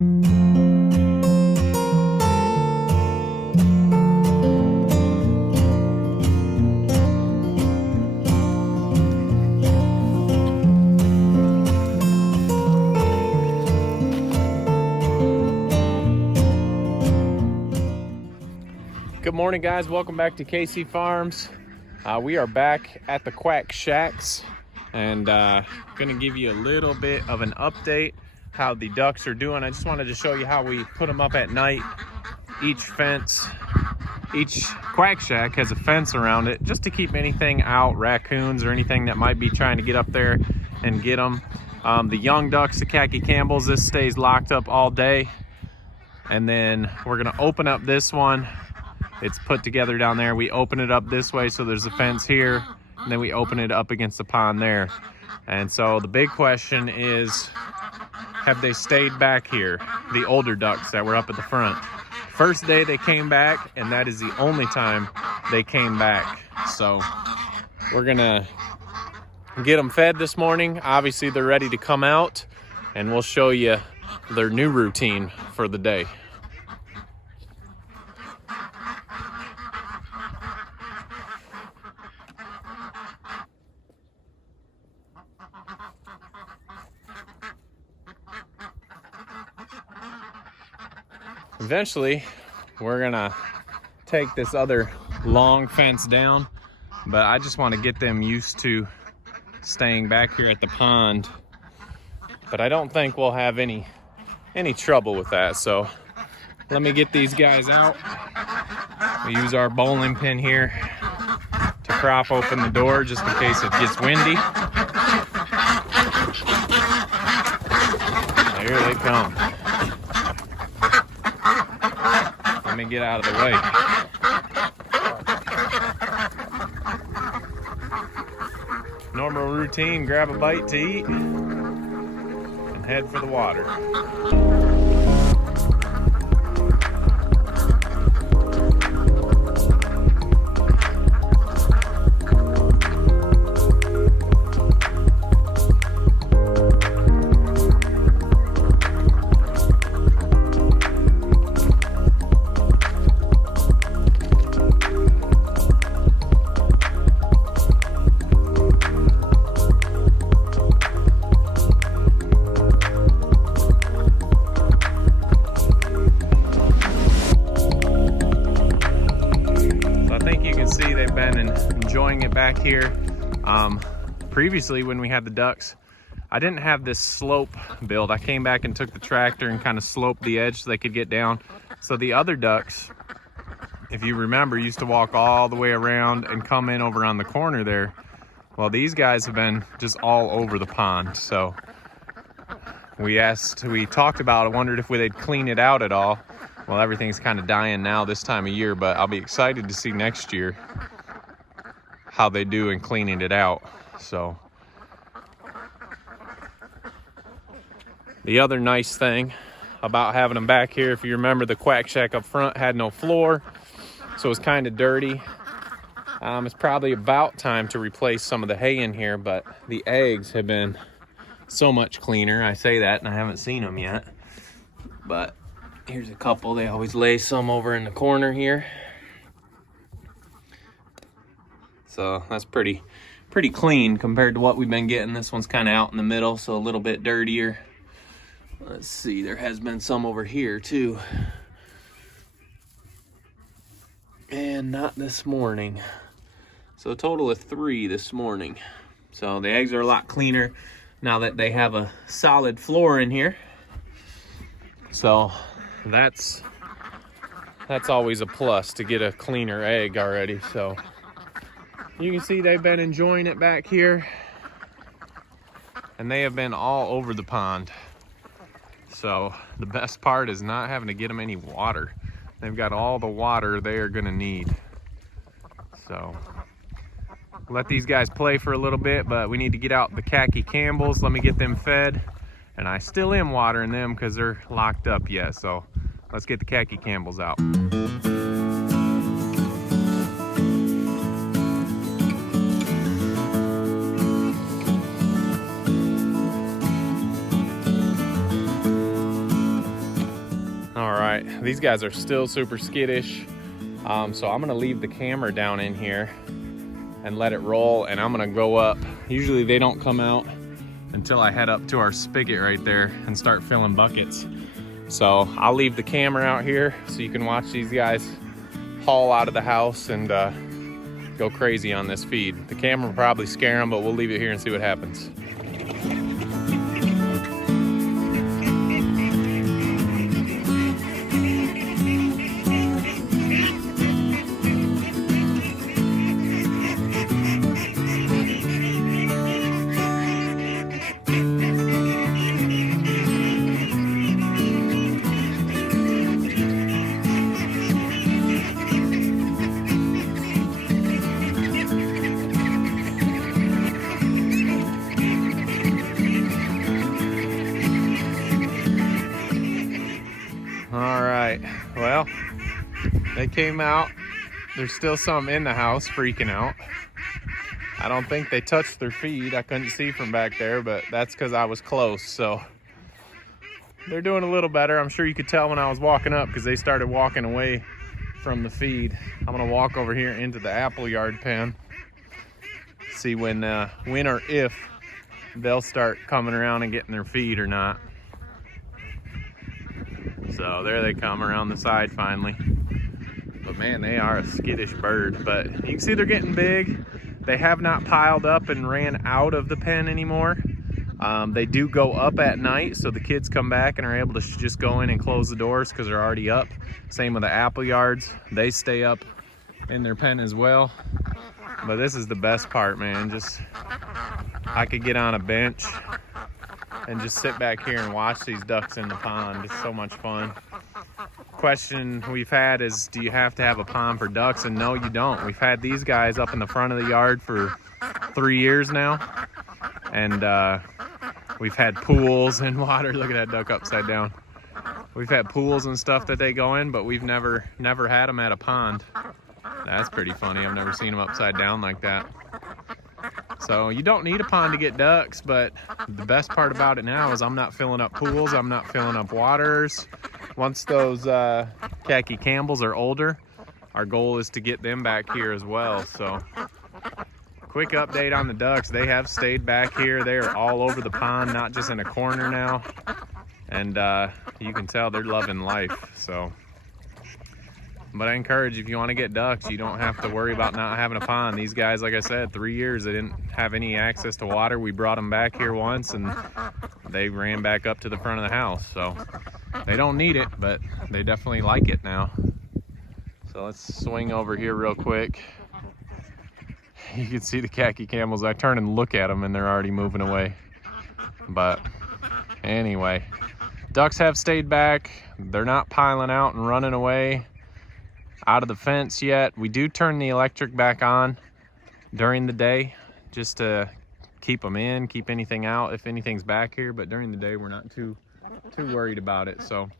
Good morning, guys. Welcome back to KC Farms. We are back at the Quack Shacks and gonna give you a little bit of an update how the ducks are doing. I just wanted to show you how we put them up at night. Each Quack Shack has a fence around it just to keep anything out, raccoons or anything that might be trying to get up there and get them. The young ducks, the Khaki Campbells, this stays locked up all day. And then we're gonna open up this one. It's put together down there. We open it up this way, so there's a fence here, and then we open it up against the pond there. And so the big question is, have they stayed back here, the older ducks that were up at the front? First day they came back, and that is the only time they came back. So we're gonna get them fed this morning. Obviously they're ready to come out, and we'll show you their new routine for the day. Eventually, we're gonna take this other long fence down, but I just want to get them used to staying back here at the pond. But I don't think we'll have any trouble with that. So let me get these guys out. We use our bowling pin here to prop open the door just in case it gets windy. Here they come. Let me get out of the way. Normal routine, grab a bite to eat and head for the water. See, they've been enjoying it back here. Previously when we had the ducks, I didn't have this slope built. I came back and took the tractor and kind of sloped the edge so they could get down. So the other ducks, if you remember, used to walk all the way around and come in over on the corner there. Well, these guys have been just all over the pond. So we talked about, I wondered if they'd clean it out at all. Well, everything's kind of dying now this time of year, but I'll be excited to see next year how they do in cleaning it out. So the other nice thing about having them back here, if you remember, the Quack Shack up front had no floor, so it was kind of dirty. It's probably about time to replace some of the hay in here, but the eggs have been so much cleaner. I say that and I haven't seen them yet, but here's a couple. They always lay some over in the corner here. So that's pretty clean compared to what we've been getting. This one's kind of out in the middle, so a little bit dirtier. Let's see, there has been some over here too. And not this morning. So a total of 3 this morning. So the eggs are a lot cleaner now that they have a solid floor in here. So that's always a plus to get a cleaner egg already. So you can see they've been enjoying it back here, and they have been all over the pond. So the best part is not having to get them any water. They've got all the water they are gonna need. So let these guys play for a little bit, but we need to get out the Khaki Campbells. Let me get them fed. And I still am watering them because they're locked up yet. So let's get the Khaki Campbells out. right, these guys are still super skittish. So I'm gonna leave the camera down in here and let it roll, and I'm gonna go up. Usually they don't come out until I head up to our spigot right there and start filling buckets. So I'll leave the camera out here so you can watch these guys haul out of the house and go crazy on this feed. The camera will probably scare them, but we'll leave it here and see what happens. All right, well, they came out. There's still some in the house freaking out. I don't think they touched their feed. I couldn't see from back there, but that's because I was close. So they're doing a little better. I'm sure you could tell when I was walking up because they started walking away from the feed. I'm gonna walk over here into the apple yard pen, see when or if they'll start coming around and getting their feed or not. So there they come around the side finally. But man, they are a skittish bird. But you can see they're getting big. They have not piled up and ran out of the pen anymore. They do go up at night, so the kids come back and are able to just go in and close the doors because they're already up. Same with the apple yards. They stay up in their pen as well. But this is the best part, man. Just, I could get on a bench and just sit back here and watch these ducks in the pond. It's so much fun. Question we've had is, do you have to have a pond for ducks? And no, you don't. We've had these guys up in the front of the yard for 3 years now. And we've had pools and water. Look at that duck upside down. We've had pools and stuff that they go in, but we've never had them at a pond. That's pretty funny. I've never seen them upside down like that. So you don't need a pond to get ducks, but the best part about it now is I'm not filling up pools, I'm not filling up waters. Once those Khaki Campbells are older, our goal is to get them back here as well. So quick update on the ducks. They have stayed back here. They're all over the pond, not just in a corner now. And you can tell they're loving life. So, but I encourage, if you want to get ducks, you don't have to worry about not having a pond. These guys, like I said, 3 years, they didn't have any access to water. We brought them back here once and they ran back up to the front of the house. So they don't need it, but they definitely like it now. So let's swing over here real quick. You can see the Khaki Campbells. I turn and look at them and they're already moving away. But anyway, ducks have stayed back. They're not piling out and running away out of the fence yet. We do turn the electric back on during the day just to keep them in, keep anything out if anything's back here, but during the day we're not too worried about it. So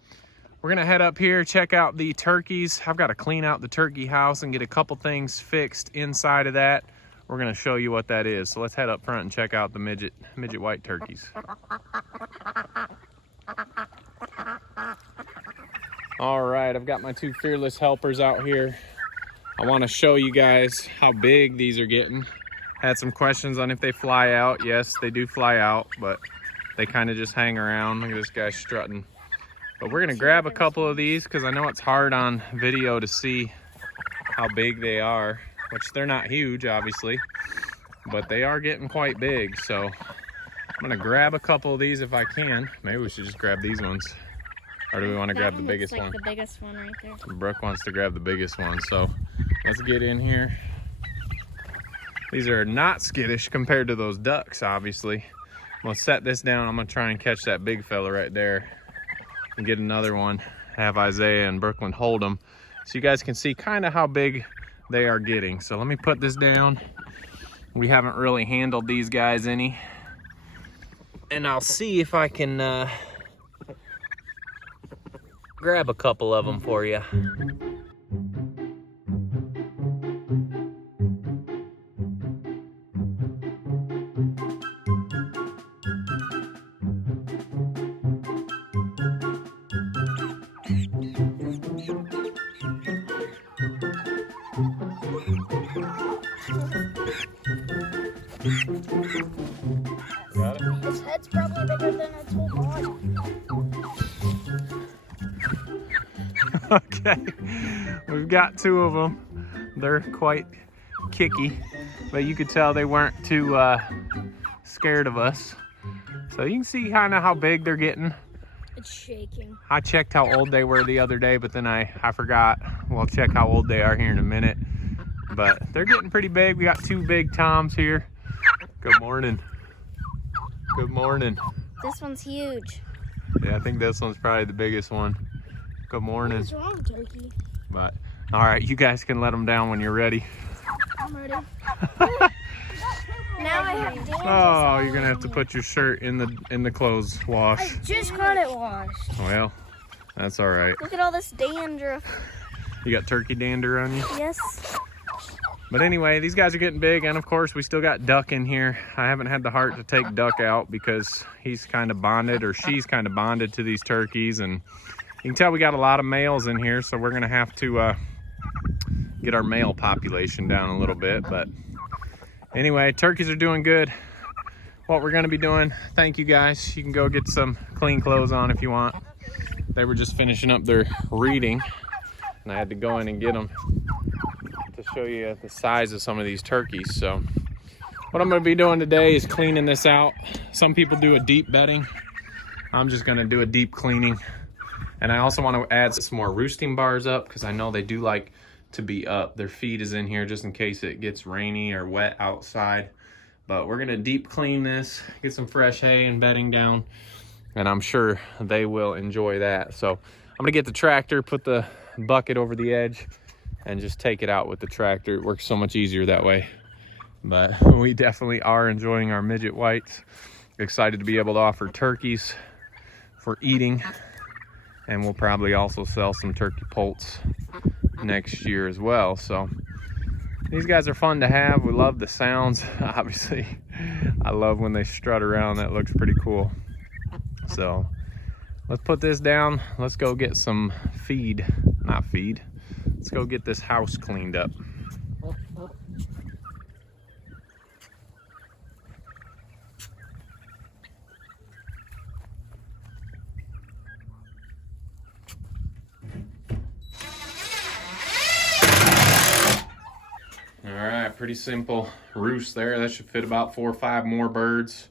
we're gonna head up here, check out the turkeys. I've got to clean out the turkey house and get a couple things fixed inside of that. We're gonna show you what that is. So let's head up front and check out the midget white turkeys. All right, I've got my two fearless helpers out here. I want to show you guys how big these are getting. Had some questions on if they fly out. Yes, they do fly out, but they kind of just hang around. Look at this guy strutting. But we're gonna grab a couple of these because I know it's hard on video to see how big they are, which they're not huge, obviously, but they are getting quite big. So I'm gonna grab a couple of these if I can. Maybe we should just grab these ones. Or do we want to grab the biggest one? The biggest one right there. Brooke wants to grab the biggest one, so let's get in here. These are not skittish compared to those ducks, obviously. I'm gonna set this down. I'm gonna try and catch that big fella right there and get another one. Have Isaiah and Brooklyn hold them so you guys can see kind of how big they are getting. So let me put this down. We haven't really handled these guys any. And I'll see if I can grab a couple of them for you. Okay, we've got 2 of them. They're quite kicky, but you could tell they weren't too scared of us. So you can see kind of how big they're getting. It's shaking. I checked how old they were the other day, but then I forgot. We'll check how old they are here in a minute. But they're getting pretty big. We got 2 big toms here. Good morning. Good morning. This one's huge. Yeah, I think this one's probably the biggest one. Good morning. What's wrong, turkey? But all right, you guys can let them down when you're ready. I'm ready. Now I have dandruff. Oh, you're gonna have to put your shirt in the clothes wash. I just got it washed. Well, that's all right. Look at all this dandruff. You got turkey dander on you? Yes. But anyway, these guys are getting big, and of course we still got Duck in here. I haven't had the heart to take Duck out because he's kind of bonded, or she's kind of bonded to these turkeys, and you can tell we got a lot of males in here, so we're gonna have to get our male population down a little bit. But anyway, turkeys are doing good. What we're gonna be doing, thank you guys. You can go get some clean clothes on if you want. They were just finishing up their reading, and I had to go in and get them to show you the size of some of these turkeys. So what I'm gonna be doing today is cleaning this out. Some people do a deep bedding. I'm just gonna do a deep cleaning. And I also want to add some more roosting bars up because I know they do like to be up. Their feed is in here just in case it gets rainy or wet outside. But we're gonna deep clean this, get some fresh hay and bedding down, and I'm sure they will enjoy that. So I'm gonna get the tractor, put the bucket over the edge, and just take it out with the tractor. It works so much easier that way. But we definitely are enjoying our midget whites. Excited to be able to offer turkeys for eating. And we'll probably also sell some turkey poults next year as well. So these guys are fun to have. We love the sounds. Obviously, I love when they strut around. That looks pretty cool. So let's put this down. Let's go get some feed. Not feed. Let's go get this house cleaned up. Pretty simple roost there. That should fit about 4 or 5 more birds.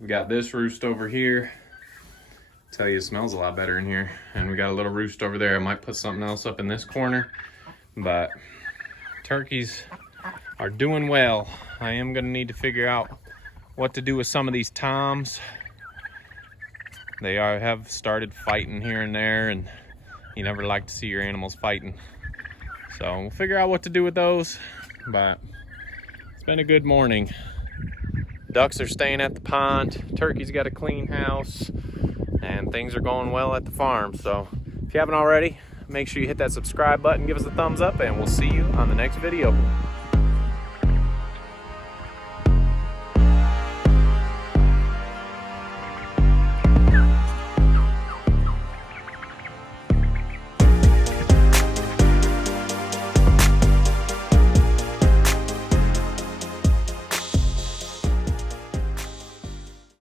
We got this roost over here. Tell you, it smells a lot better in here. And we got a little roost over there. I might put something else up in this corner, but turkeys are doing well. I am gonna need to figure out what to do with some of these toms. They have started fighting here and there, and you never like to see your animals fighting. So we'll figure out what to do with those, but it's been a good morning. Ducks are staying at the pond, turkey's got a clean house, and things are going well at the farm. So if you haven't already, make sure you hit that subscribe button, give us a thumbs up, and we'll see you on the next video.